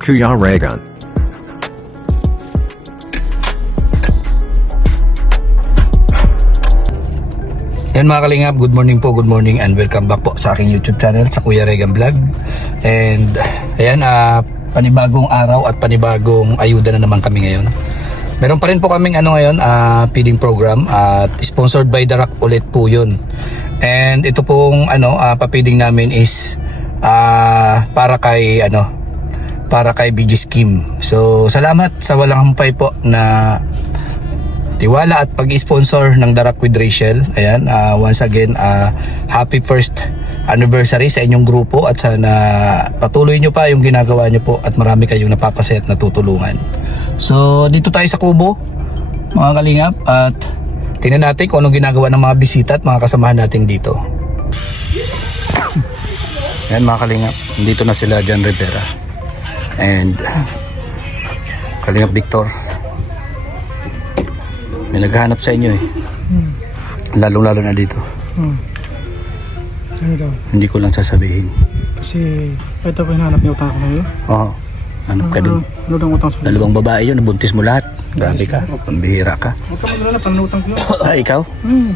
Kuya Regan. Yan mga kalingap, good morning and welcome back po sa aking YouTube channel, sa Kuya Regan Vlog. And ayan, panibagong araw at panibagong ayuda na naman kami ngayon. Meron pa rin po kaming feeding program at sponsored by The Rock ulit po yun. And ito pong papiding namin is para kay BG Scheme. So salamat sa walang humpay po na tiwala at pag-sponsor ng The Rock with Rachel. Ayan, once again, happy first anniversary sa inyong grupo at sana patuloy nyo pa yung ginagawa nyo po at marami kayong napapasaya at natutulungan. So dito tayo sa Kubo mga kalingap at tingnan natin kung anong ginagawa ng mga bisita at mga kasamahan natin dito. Ayan mga kalingap, dito na sila John Rivera and Kalingap Victor. May naghahanap sa inyo eh. Lalo na dito. Ano daw? Hindi ko lang sasabihin. Kasi ito ko hinahanap niya utang ko ngayon. Oo. Ano ka dun? Ano daw utang sa Dalawang babae yun, nabuntis mo lahat. Grabe ka, pambihira ka. Huwag ka maglala, panutang ko yun. Ikaw?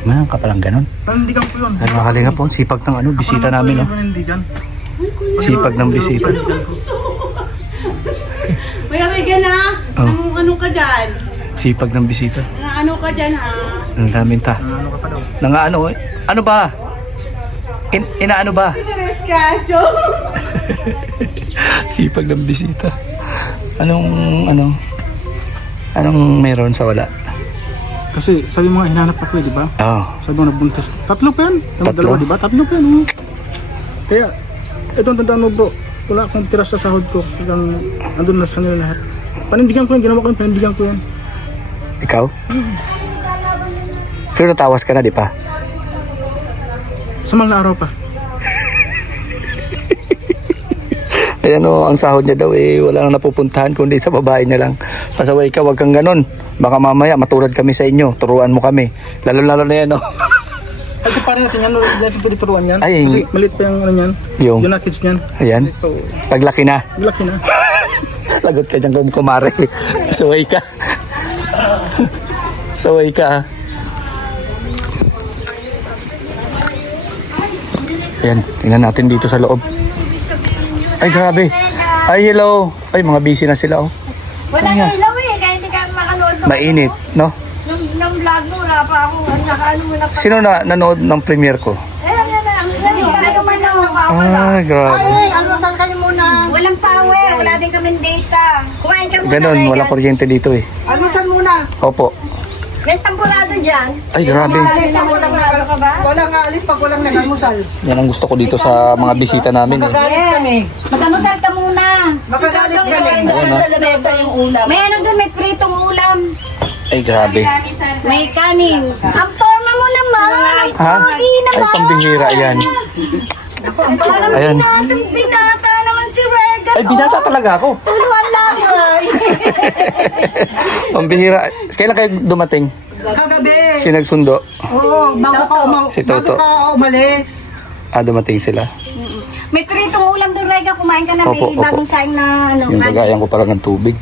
Mayroon ka palang ganun. Panindigan ko yun. Ano makalinga po, sipag ng bisita namin. Panindigan. Sipag ng bisita. Kuya Regan ha? Ano ka dyan? Sipag ng bisita. Ano ka dyan ha? Ang daming ta. Ano ka pa daw? Nangaano eh. Ano ba? Inaano ba? Pinareskacho. Sipag ng bisita. Anong meron sa wala? Kasi sabi mo nga hinahanap ako eh, di ba? Oo. Sabi mo nabuntis. Tatlo pa yan. Tatlo? Dalawa, di ba? Tatlo pa yan. Kaya, ito ang tandaan mo bro. Wala akong tira sa sahod ko. Kaya andun na sa nila lahat. Panindigan ko yan. Ginawa ko yan. Panindigan ko yan. Ikaw? Pero natawas ka na, di pa? Sa mga araw pa. Ayan o, ang sahod niya daw eh, wala nang napupuntahan kundi sa babae niya lang. Pasaway ka, wag kang ganon. Baka mamaya matulad kami sa inyo, turuan mo kami. Lalo na yan o. Ay, ito pa rin natin yan. Hindi natin pwede turuan yan. Ay, Kasi maliit pa yung ano yan. Yung? Yung kids niyan. Ayan, Ito, paglaki na. laki na. Lagot ka dyan kumare. Pasaway ka. Pasaway ka. Ayan, tingnan natin dito sa loob. Ay, grabe. Ay, hello. Ay, mga busy na sila, oh. Wala na ilaw eh, kaya hindi ka makanood. Mainit, no? Nung vlog mo, wala pa ako. Nakaano mo na pa. Sino na nanood ng premiere ko? Ano man lang. Ay, grabe. Ay, almusal kayo muna. Walang power, wala din kaming data. Kumain ka muna. Ganon, walang kuryente dito, eh. Almusal muna. Opo. May sampurado dyan. Ay, grabe. May sampurado ka ba? Walang aalis pag walang nag-almusal. Yan ang gusto ko dito sa mga bisita namin, eh. Magagalit kami. Mag-almusal ka muna. Magagalit kami. Sa lamesa yung ulam. May ano doon, may pritong ulam. Ay, grabe. May kanin. Ang forma mo naman. Ha? Sorry Ay, naman. pambihira yan. Parang Ayan. binata naman si Regan. Ay, binata talaga ako. Tuluan lang. Pambihira. Kailan kayo dumating? Kagabi. Si nagsundo? Oo, Si Toto. bago ka umalis. Dumating sila. May pritong ulam doon, Regan. Kumain ka na. Opo, May bagong saing na ano. Yung kagayan ko parang ng tubig.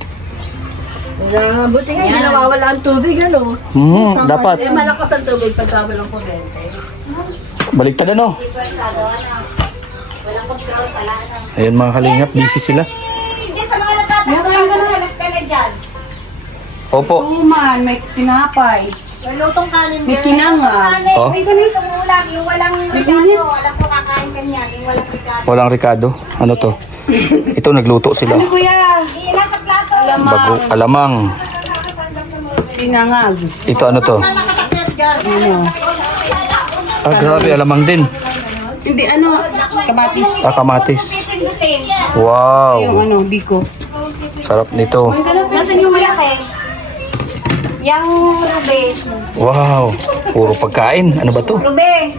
Buti nga, hindi nawawala ang tubig, ano? Dapat. Malakas ang tubig pag walang kuryente. Baliktad ano? Ayun mga kalingap, busy sila. Hindi sa mga nagtatanong ka na dyan. Opo. Tuman, may tinapay, May lutong kanin. may sinangag. Oh. May ganitong ulam. Yung walang regalo. Alam ko kakain ka niyan. Yung walang regalo. Walang Ricardo. Ano to? Ito nagluto sila. Kuya, Nasa plato. Bago alamang. sinangag. Ito ano to? Grabe alamang din. Hindi, kabatis. Kamatis. Pindutin. Wow. Yung biko. Sarap nito. Nasaan yung malaki? Yung Ruby. Wow. Puro pagkain. Ano ba to? Ruby.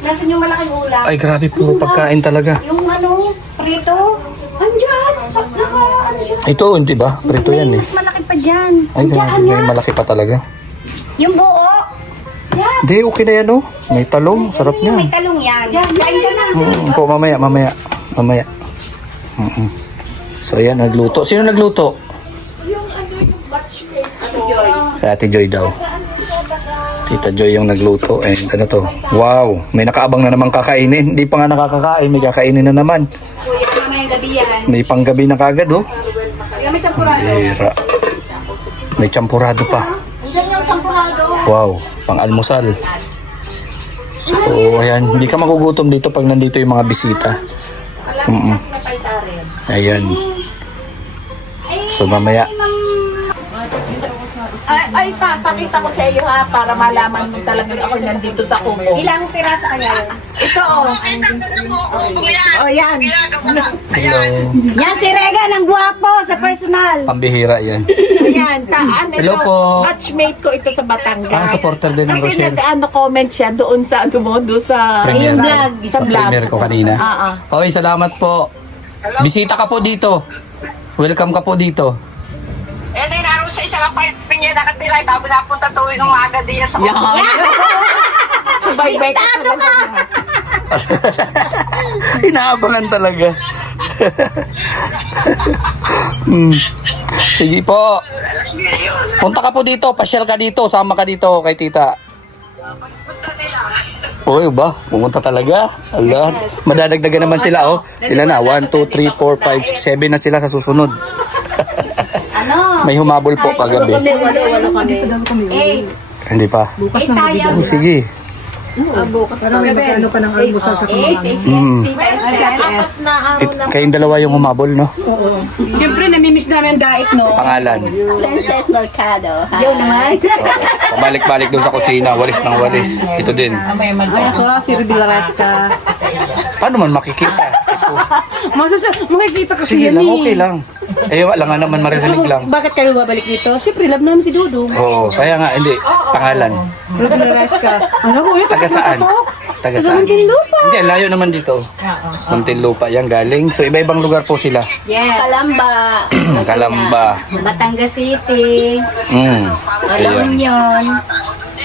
Nasaan yung malaking ulam? Ay grabe, puro pagkain talaga. Yung prito. Andyan. Ito, hindi ba? Prito yan eh. Mas malaki pa dyan. Ay grabe, may malaki pa talaga. Yung buo. Yan. Hindi, okay na yan oh. May talong. Sarap May niya. talong yan. Kain ka na. Po, mamaya. So ayan, nagluto. Sino nagluto? Si Ate Joy daw. Tita Joy yung nagluto. And ano to? Wow, may nakaabang na naman kakainin. Hindi pa nga nakakakain, may kakainin na naman. Mamayang gabi yan. May panggabi na kagad, oh. Kaya may sampurado. Hira. May champurado pa. Diyan yung sampurado. Wow, pang-almusal. So, ayan, hindi ka magugutom dito pag nandito yung mga bisita. Ayan. So, mamaya. Ay, pakita ko sa iyo ha, para malaman mo talagang ako nandito sa kubo. Ilang pirasa kaya yun? Ito oh. Oh, yan. Hello. Yan si Regan, ang gwapo sa personal. Pambihira yan. Ayan, Hello po. Batchmate ko ito sa Batangas. Supporter din ng Kasi Rochelle. comment siya doon sa ano mo, doon sa Premiere. yung vlog, sa Sa vlog. premiere ko kanina. Oy, salamat po. Bisita ka po dito. Welcome ka po dito. Eh, naroon sa isang apartment niya nakatira, bago napunta tuwing umaga diyan sa Subaybay ka talaga. Inaabangan talaga. Sige po. Punta ka po dito, pasyal ka dito, sama ka dito kay tita. Uy ba? Pumunta talaga? Allah. Madadagdagan naman sila, oh. Ilan na? 1, 2, 3, 4, 5, 6, 7 na sila sa susunod. May humabol po paggabi. Walo kami. Eh, Hindi pa. eh tayo. Oh, sige. Para may magkano ka ng almusal sa Kayong dalawa yung humabol, no? Siyempre, namimiss namin ang daik, no? Pangalan. Princess Mercado. Yun naman. Pabalik-balik doon sa kusina, walis ng walis. Ito din. Ay, ako, si Ruby Larasca. Paano man makikita? Makikita ko Sige siya lang, ni. okay lang. Eh, wala nga naman maririnig lang. Bakit kayo babalik dito? Siyempre, love namin si Dudong. Oo, kaya nga, hindi. Pangalan. Ruby Larasca. Ano ko, Taga saan? Taga saan? Muntinlupa. Hindi, layo naman dito. Muntinlupa, yan galing. So, iba-ibang lugar po sila. Yes. Kalamba. Kalamba. Batangas City, Mm. La Ayan. Union,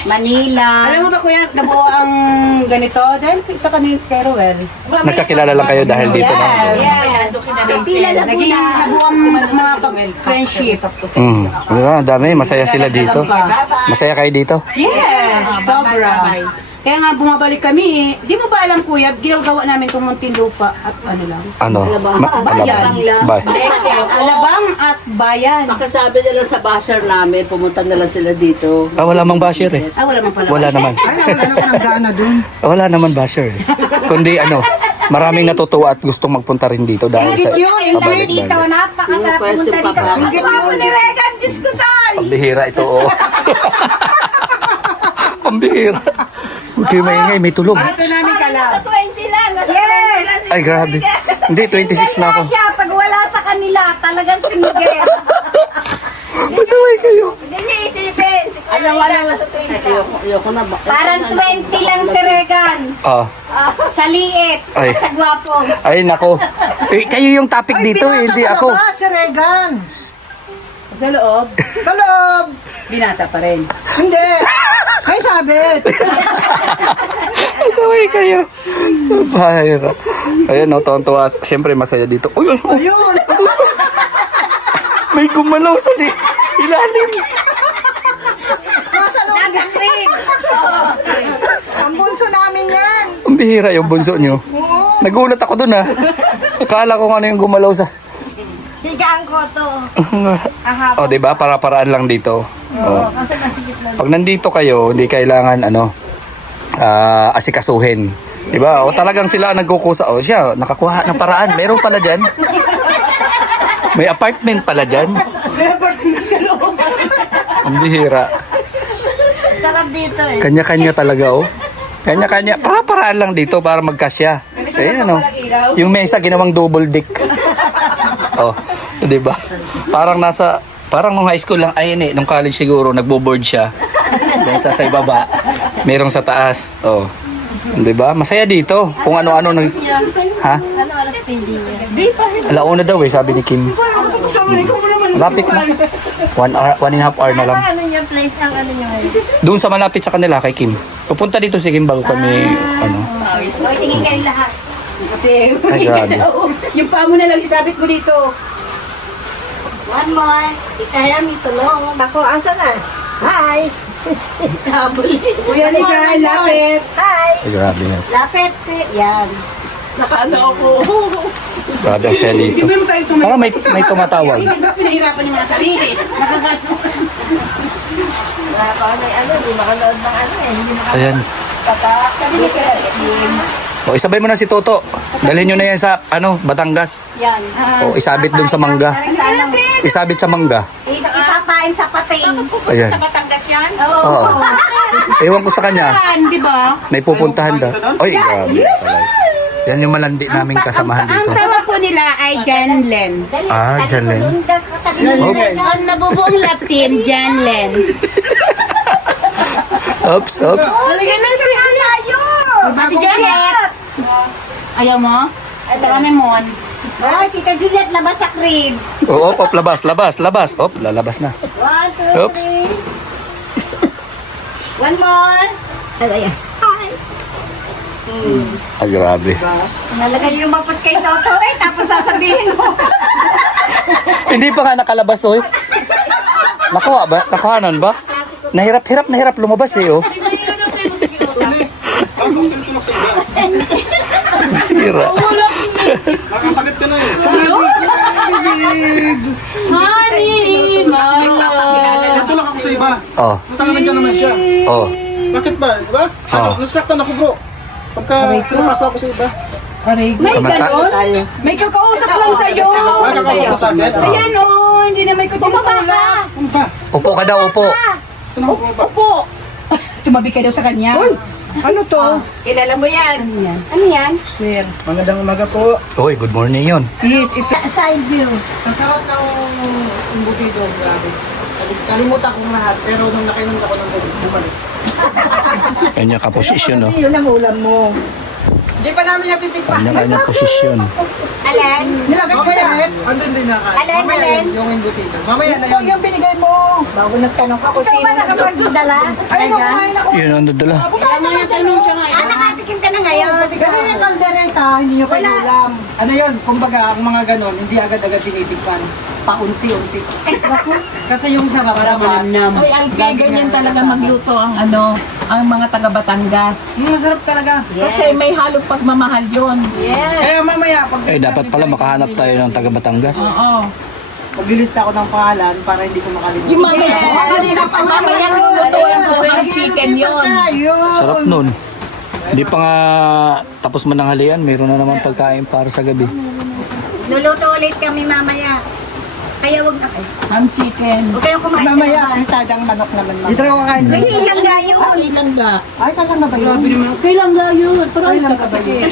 Manila. Alam mo ba, kuya, nabuo ang ganito? Dahil sa kanil kay Ruel. Nagkakilala lang kayo dahil dito na. Yes. Pila Naging nabuo ang mga friendship. Mm. Diba, dami. Masaya sila dito. Masaya kayo dito? Yes, sobra. Kaya nga bumabalik kami. Di mo ba alam, kuya, ginagawa namin itong Muntinlupa at ano lang? Ano? Bayan. Ba- Alabang at bayan. Makasabi nila sa basher namin, pumunta na lang sila dito. wala mang basher eh. Ah, wala man pala. Wala naman. Wala naman ang gana dun. Wala naman basher eh. Kundi ano, maraming natutuwa at gustong magpunta rin dito dahil sa Dito, balik-balik. napakasarap pumunta dito. Ang gwapo ni Regan, Diyos ko tayo. Pambihira ito, oo. Pambihira. Huwag kayo maingay, may tulog. Ito namin kalab. 20 lang. Yes. Ay, grabe. Hindi, 26 na ako. Siya, pag wala sa kanila, talagang single. Masaway kayo. Hindi niya isipin. Alam mo sa 20. Ayoko na ba? Parang 20 lang si Regan. Ah, Sa liit. Ay. At sa gwapo. ay nako. Eh, kayo yung topic dito, eh, hindi ako. Si Regan! Sa loob, Sa loob! binata pa rin. Hindi! Ay, sabit! Masaway kayo. Bahira. Ayan, no, tuwa. Siyempre, masaya dito. Uy, uy, uy. Ayun! May gumalaw sa ilalim. Nag-scream. Ang bunso namin yan! Ang bihira yung bunso nyo. Nagulat ako dun, ha. Akala ko ano yung gumalaw sa... Higaan ko to. O, diba? Para-paraan lang dito. O. Pag nandito kayo, hindi kailangan, asikasuhin. Diba? O, talagang sila nagkukusa. O, siya, nakakuha ng paraan. Meron pala dyan. May apartment pala dyan. May apartment sa loob. Ang bihira. Sarap dito eh. Kanya-kanya talaga, oh. Kanya-kanya. Para-paraan lang dito para magkasya. Ayan, oh. Yung mesa, ginawang double deck. Oh, di ba? Parang nung high school lang, ay hindi, nung college siguro, nagbo-board siya. Then sa ibaba, merong sa taas. Oh. Di ba? Masaya dito. Kung ano-ano nang... Ha? Ano oras pindi niya? Alauna daw eh, sabi ni Kim. Malapit na. 1.5 hour na lang. Ano yung place ng ano niya ngayon? Doon sa malapit sa kanila, kay Kim. Pupunta dito si Kim bago kami, O, tingin kayo lahat. Ay, grabe. Yung paa mo na lang, isabit mo dito. One more. Ikaya mi tulong. Ako, asa na? Hi. Kuya Regan, lapit. Hi. Ay, grabe nga. Lapit. Yan. Nakaano ako. Grabe ang saya dito. Hindi mo tayo tumayo. Parang may tumatawag. Hindi ba pinahirapan yung mga sarili? Nakagano. Wala pa ano, di makanood ng ano eh. Hindi Ayan. O, isabay mo na si Toto. Dalhin nyo na yan sa, Batangas. Yan. O, isabit dun sa mangga. Isabit sa mangga. Ipapain sa pating. Ayan. Sa Batangas yan? Oo. Ewan ko sa kanya. Di ba? May pupuntahan daw. Ay, grabe. Yan yung malandi naming kasamahan Ang dito. tawag po nila ay Jan Len. Ah, Janlen. Ang nabubuong lap team, Jan Len. Oops, oops. Halika na si Hanayo. Ate Janet. Ayaw mo? Ito kami mon. Ay, Tita Juliet, labas sa crib. Oo, op, labas, labas, labas. Op, lalabas na. 1, 2, Oops. 3. One more. Ayan. Hi. Ay, grabe. Nalagay yung mapos kay Toto eh, tapos sasabihin mo. Hindi pa nga nakalabas, oy. Nakuha ba? Nakuhanan ba? Nahirap lumabas eh, oh. Hira. Nakasakit ka na eh. Ito lang ako sa iba. Oh, Tangan ka naman siya. oh. Bakit ba? Diba? Oh. Nasasaktan ako bro. Pagka lumasa ako sa iba. Kamata. May kakausap lang sa'yo. Ay, kakasok ko sa akin. Ayan o, hindi na may kutulong. Ano ba? Upo ka daw, upo. Ano ba? Tumabi ka daw sa kanya. Ano to? Kilala mo yan. Ano yan? Magandang umaga po. Uy, good morning yun. Sis, ito. Side view. Kasarap ng embutido, grabe. Kalimutan ko lahat, pero nung nakainom ako ng bumalik. Kanya kaposisyon, oh. Yun ang ulam mo. Hindi pa namin natitikpan. Kanya posisyon. Alin? Nilagay ko yan. Andun din na kain. Alin, Mamaya alin? yung embutido. Mamaya na yun. Yung binigay mo. Bago nagtanong ka kung sino nagdala. Ay, kumain ako. Yun ang dadala. Nakatikim ka na ngayon. Ganun yung kaldereta, hindi yung Wala. ulam. Ano yun? Kumbaga, ang mga ganon, hindi agad-agad tinitikpan. Paunti-unti. Kasi yung sarap naman. Ay, Alki, ganyan talaga magluto ang mga taga Batangas. Yung masarap talaga. Kasi may halong pagmamahal yun. Yes. Kaya mamaya, pag Eh, dapat pala makahanap tayo ng taga Batangas. Oo. maglilista ako ng pangalan para hindi ko makalimutan. Yung mamaya, mamaya lulutuin ko ng chicken yun. Sarap nun. Hindi pa nga tapos mananghalian, mayroon na naman pagkain para sa gabi. Luluto ulit kami mamaya. Kaya wag na kayo. Ang chicken. Huwag kayong kumain sa Mamaya, labas. pisadang manok naman. Dito na ako kakain. May ilang gayo. Ay, langga. Ay, kailan na ba yun? Kailan nga yun? Pero ay lang ka ba yun?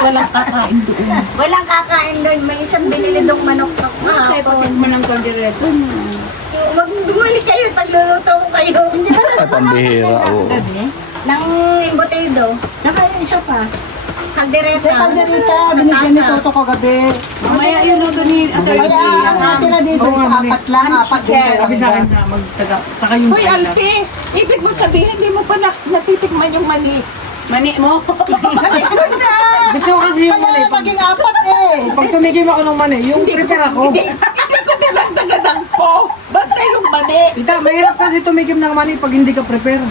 Walang kakain doon. Walang kakain doon. May isang binilidong manok na kahapon. mo ng kaldereta. Wag bumalik kayo. Pagluluto ko kayo. Ay, pambihira, oo. Nang embutido. Saka yung isa pa. Kaldereta. Kaldereta, binigyan ni Toto kagabi. Mamaya yun doon ni Kaya ang natira dito, apat lang, apat din. Sabi sa akin na magtaga. Saka yung Hoy, Alpi! Ibig mo sabihin, hindi mo pa natitikman yung mani. Mani mo? Gusto ko kasi yung mali. Kaya naging apat eh. Pag tumigim ako ng mali, yung prepare ako. Hindi ko dinagdagan po. Basta yung mani. Tita, mahirap kasi tumigim ng mali pag hindi ka prepare.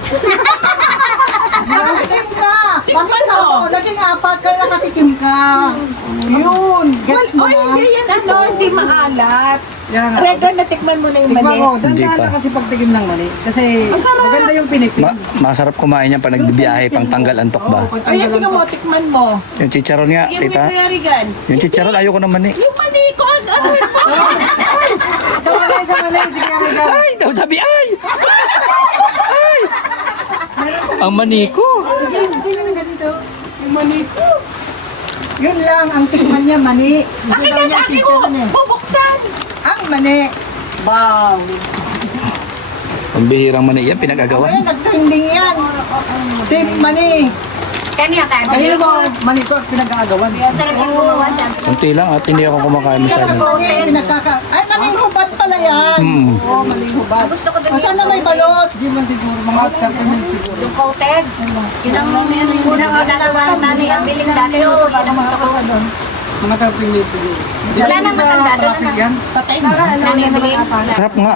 Nakatikim ka. Bakit ako? Naging apat, kaya nakatikim ka. Yun. Gets mo Oy, na? hindi yan hindi maalat. Yan nga. Rega, natikman mo na yung Tikman mani. ko, Hindi dandahan pa. na kasi pag tigim ng mali. Kasi maganda yung pinipig. Masarap kumain yan pag nagbibiyahe, pang tanggal antok ba? Ay, tingnan mo, tikman mo. Yung chicharon nga, tita. Regan. Yung chicharon, ayoko ng mani. Yung mani ko, ano yun po? Sa mali, sige nga. Ay, daw sabi, ay! Ay! Ang mani ko. Yung mani ko. Yun lang, ang tikman niya, mani. Akin na, akin mo, bubuksan. Ang mani. Wow. Ang bihirang mani yan, pinag-agawan. Ayan, nag-trending yan. Tip mani. Kanya ka. Kanina mo, mali ko at pinag-aagawan. Sarap yung gumawa sa Kunti lang at hindi ako kumakain masyado. Mani, ay, maning hubad pala yan. Oo, maning hubad. Gusto ko O, doon saan na may balot? Hindi man siguro, mga 30 minutes siguro. yung coated. Yun ang unang ginagawa namin ang biling dati. Yun ang gusto ko doon. Wala nang matanda. Doon na. Yan. Patay na. Nanibili. Sarap nga.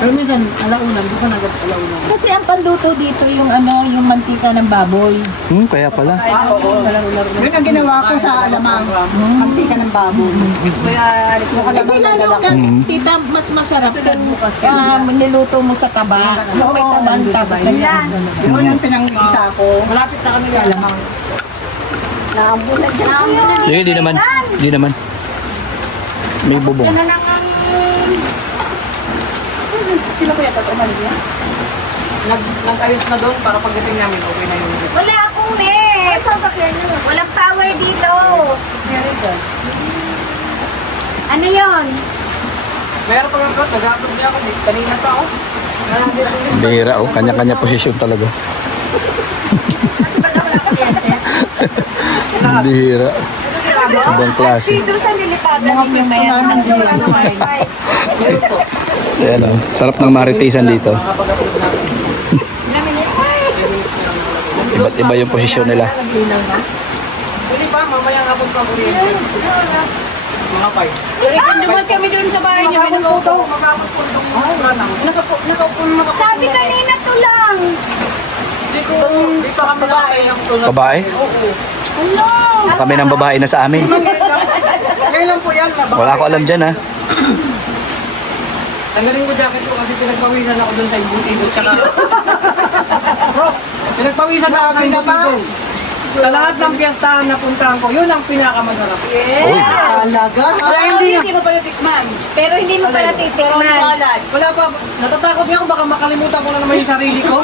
Pero minsan, alauna, di pa nagat alauna. Kasi ang panluto dito yung ano, yung mantika ng baboy. Kaya pala. Yun ang ginawa ko sa alamang. Mantika ng baboy. Hindi lalo na, tita, mas masarap kung niluto mo sa taba. Yung may taba. Yun ang pinangisa ko. Malapit na kami alamang. Naambulan dyan. Hindi, di naman. Di naman. May bubong. Yan na lang ang... Sila po yata umalis yan? Nag-ayos na doon para pagdating namin, okay na yun. Wala akong net. Walang power dito. Ano yon? Meron pa nga doon, nag-upload niya ako, kanina pa ako. Bihira oh. Kanya-kanya posisyon talaga. Bihira. Ibang klase. Doon sa nilipadan. Mga mayaman din. Ayan oh. Sarap ng maritisan dito. Iba't iba yung posisyon nila. Huli pa, mamayang hapon pa ko rin. Mga pay. Naman kami doon sa bahay niyo. Sabi kanina to lang. Hindi pa kami nakakayang tulad. Babae? Ano? Kami ng babae na sa amin. Ngayon lang po yan. Wala ko alam dyan ha. Tanggalin ko jacket ko kasi pinagpawisan ako doon sa ibot-ibot. Tsaka... Bro, pinagpawisan ako sa ibot-ibot. Sa lahat ng piyastahan na puntahan ko, yun ang pinakamasarap. Uy. Talaga? Kaya hindi Hindi mo pa natikman. Pero hindi mo pala titikman. Wala pa. Natatakot niya ako baka makalimutan ko na naman yung sarili ko.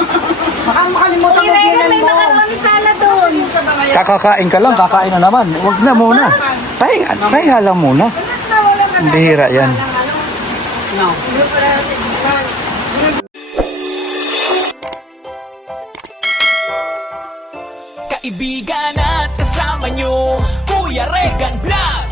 Baka makalimutan mo Regan, bilan may mo. macaroni salad doon. Kakakain ka lang, kakain na naman. Huwag na muna. Pahinga lang muna. Ang bihira yan. Kaibigan at kasama nyo, Kuya Regan Vlog.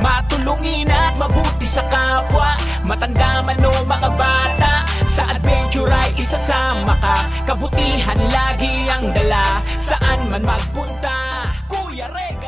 Matulungin at mabuti sa kapwa, matanda man o mga bata. Sa adventure ay isasama ka, kabutihan lagi ang dala. Saan man magpunta, Kuya Regan.